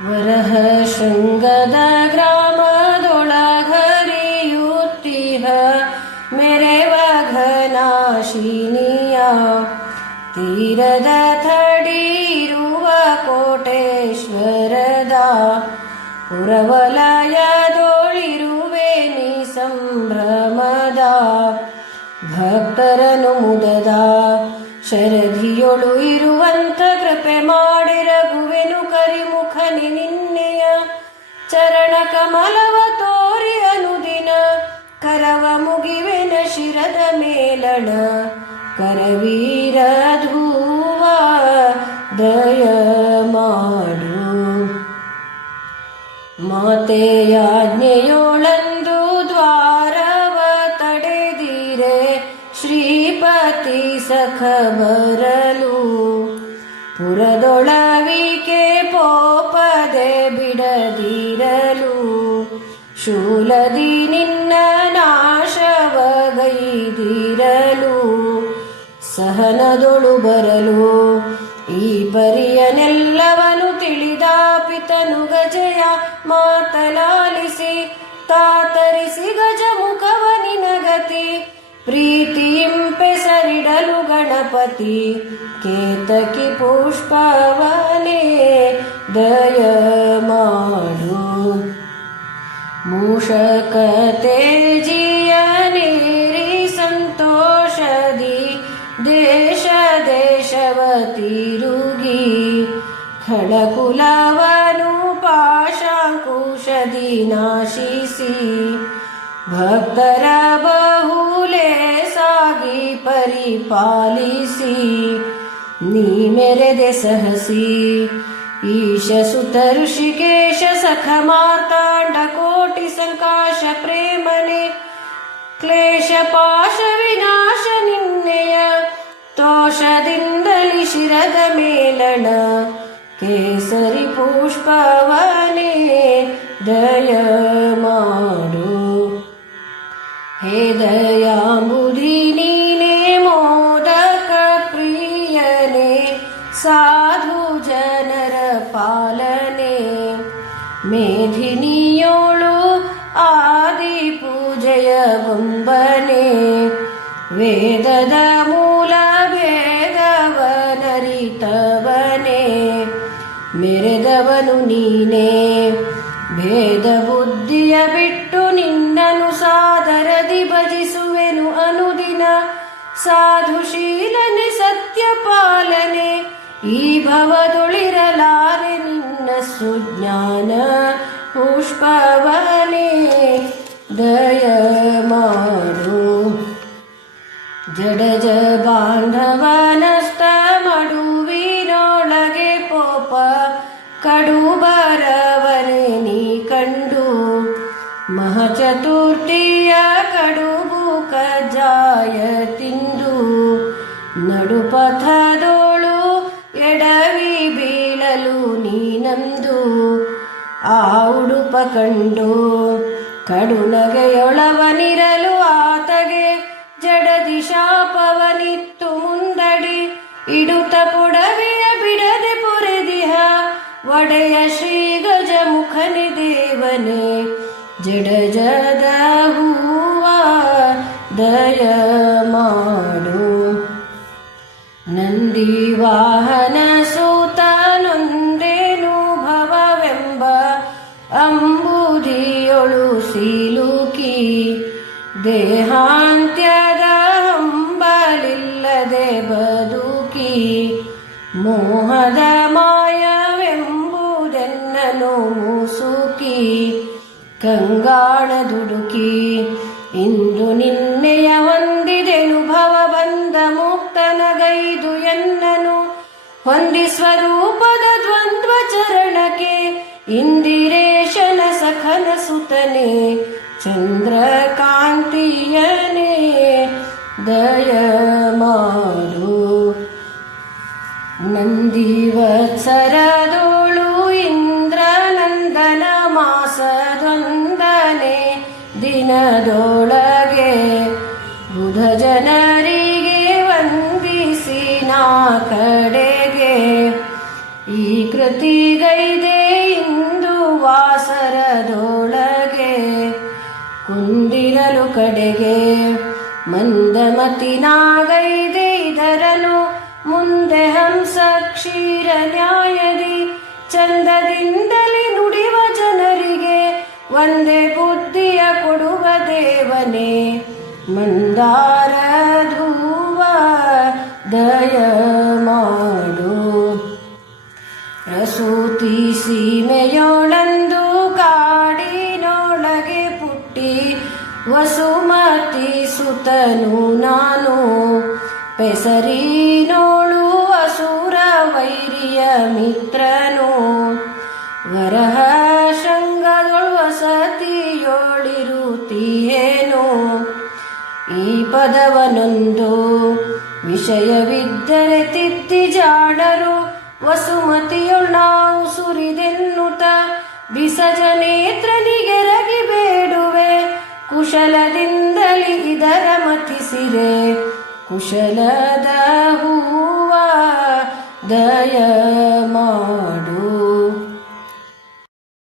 ವರಹ ಶೃಂಗದ ಗ್ರಾಮದೊಳಗರಿಯುತ್ತಿಹ ಮೆರೆವ ಘನಾಶಿನಿಯ ತೀರದ ತಡಿರುವ ಕೋಟೇಶ್ವರದ ಪುರವಲಯದೊಳಿರುವೆ ನೀ ಸಂಭ್ರಮದ ಭಕ್ತರನು ಮುದದ ಶರಧಿಯೊಳು ಇರುವಂತ ಕೃಪೆ ಮಾಡಿ ರಘುವೆನು ಕರಿಮುಖನಿ ನಿನ್ನೆಯ ಚರಣ ಕಮಲವ ತೋರಿ ಅನುದಿನ ಕರವ ಮುಗಿವೆನ ಶಿರದ ಮೇಲಣ ಕರವೀರ ಧೂವ ದಯ ಮಾಡು ಮಾತೆಯಾಜ್ಞೆಯೋಳಂದು ದ್ವಾರವ ತಡೆದಿರೆ ಶ್ರೀಪತಿ ಸಖ ಬರಲು ಪುರದೊಳವಿಕೆ ಪೋಪದೆ ಬಿಡದಿರಲು ಶೂಲದಿ ನಿನ್ನ ನಾಶವಗೈದಿರಲು ಸಹನದೊಳು ಬರಲು ಈ ಪರಿಯನೆಲ್ಲವನು ತಿಳಿದ ಪಿತನು ಗಜಯ ಮಾತಲಾಲಿಸಿ ತಾತರಿಸಿ ಗಜಮುಖವ ನಿನಗತಿ ಪ್ರೀತಿಯಿಂಪೆಸರಿಡಲು ಗಣಪತಿ ಕೇತಕಿ ಪುಷ್ಪವನೇ ದಯ ಮಾಡು ಮೂಷಕ ತೇಜಿಯ ನೀರಿ ಸಂತೋಷದಿ ದೇಶ ದೇಶವ ತಿರುಗಿ ಖಳಕುಲವನು ಪಾಶಾಂಕುಶದಿ ನಾಶಿಸಿ ಭಕ್ತರ ಬಹುಲೇ ಸಾಗಿ ಪರಿಪಾಲಿಸಿ ನೀ ಮೆರೆದೆ ಸಹಸಿ ಈಶ ಸುತ ಋಷಿಕೇಶ ಸಖ ಮಾರ್ತಾಂಡ ಕೋಟಿ ಸಂಕಾಶ ಪ್ರೇಮನೆ ಕ್ಲೇಶ ಪಾಶ ವಿನಾಶ ನಿನ್ನೆಯ ತೋಷದಿಂದಲಿ ಶಿರದ ಮೇಲಣ ಕೇಸರಿ ಪುಷ್ಪವನೇ ದಯ ಮಾಡು ಹೇ ದಯಾಂಬುಧಿ ನೀನೇ ಮೋದಕ ಪ್ರಿಯನೇ ಸಾಧು ಜನರ ಪಾಲನೆ ಮೇಧಿನಿಯೋಳು ಆದಿ ಪೂಜೆಯ ಬೊಂಬನೆ ವೇದದ ಮೂಲ ಭೇದವನರಿತವನೇ ಮೆರೆದವನು ನೀನೇ ಭೇದ ಬುದ್ಧಿಯ ಬಿಟ್ಟು ನಿನ್ನನು ಸಾದರದಿ ಭಜಿಸುವೆನು ಅನುದಿನ ಸಾಧುಶೀಲನೆ ಸತ್ಯಪಾಲನೆ ಈ ಭವದೊಳಿರಲಾರೆ ನಿನ್ನ ಸುಜ್ಞಾನ ಪುಷ್ಪವನೇ ದಯ ಮಾಡು ಜಡಜ ಬಾಂಧವನಸ್ತ ಮಡುವಿನೊಳಗೆ ಪೋಪ ಕಡುಬರವನೆ ನೀ ಕಂಡು ಮಹಾಚತುರ್ಥಿಯ ಕಡುಬು ಕಜ್ಜಾಯ ತಿಂದು ನಡುಪಥದೋಳು ಎಡವಿ ಬೀಳಲು ನೀನಂದು ಆ ಉಡುಪ ಕಂಡು ಕಡುನಗೆಯೊಳವನಿರಲು ಆತಗೆ ಜಡದಿ ಶಾಪವನಿತ್ತು ಮುಂದಡಿ ಇಡುತ್ತ ಪುಡವೆಯ ಬಿಡದೆ ಪೊರೆದಿಹ ಒಡೆಯ ಶ್ರೀ ಗಜಮುಖನಿ ದೇವನೇ ಜಡಜದ ಹೂವ ದಯ ಮಾಡು ನಂದಿ ವಾಹನ ಸೂತನೊಂದೇನು ಭವವೆಂಬ ಅಂಬುದಿಯೊಳು ಸಿಲುಕಿ ದೇಹಾಂತ್ಯದ ಹಂಬಲಿಲ್ಲದೆ ಬದುಕಿ ಮೋಹದ ಮಾಯವೆಂಬುದೆನ್ನನು ಮುಸುಕಿ ಕಂಗಾಣ ದುಡುಕಿ ಇಂದು ನಿನ್ನೆಯ ಹೊಂದಿದೆನು ಭವ ಬಂದ ಮುಕ್ತನಗೈದು ಎನ್ನನು ಹೊಂದಿ ಸ್ವರೂಪದ ದ್ವಂದ್ವ ಚರಣಕ್ಕೆ ಇಂದಿರೇಶನ ಸಖನ ಸುತನೆ ಚಂದ್ರಕಾಂತಿಯನೇ ದಯ ಮಾಡು ನಂದಿವತ್ಸರದೋಳು ಇಂದ್ರನಂದನ ಮಾಸದೊಂದನೆ ದಿನದೊಳಗೆ ಬುಧ ಜನರಿಗೆ ವಂದಿಸಿ ನಾ ಕಡೆಗೆ ಈ ಕೃತಿಗೈದೆ ಕಡೆಗೆ ಮಂದಮತಿನಾಗೈದೆ ಇದರನು ಮುಂದೆ ಹಂಸ ಕ್ಷೀರ ನ್ಯಾಯದಿ ಚಂದದಿಂದಲೇ ನುಡಿವ ಜನರಿಗೆ ಒಂದೇ ಬುದ್ಧಿಯ ಕೊಡುವ ದೇವನೇ ಮಂದಾರ ಧೂವ ದಯ ಮಾಡು ಪ್ರಸೂತಿ ಸೀಮೆಯೊಳಂದು ಕಾಡಿನೊಳಗೆ ಪುಟ್ಟಿ ವಸುಮತಿ ಸುತನು ನಾನು ಪೆಸರಿನೋಳು ಅಸುರ ವೈರಿಯ ಮಿತ್ರನು ವರಹ ಶೃಂಗದೊಳು ವಸತಿಯೊಳಿರುತ್ತೀಯೇನು ಈ ಪದವನೊಂದು ವಿಷಯವಿದ್ದರೆ ತಿದ್ದಿ ಜಾಡರು ವಸುಮತಿಯೊಳ್ ನಾವು ಸುರಿದೆನ್ನುತ್ತ ಬಿಸಜನೇತ್ರನಿಗೆರಗಿ ಬೇಡುವೆ ಕುಶಲದಿಂದಲಿ ಇದರ ಮತಿಸಿರೆ ಕುಶಲದ ಹೂವ ದಯ ಮಾಡು.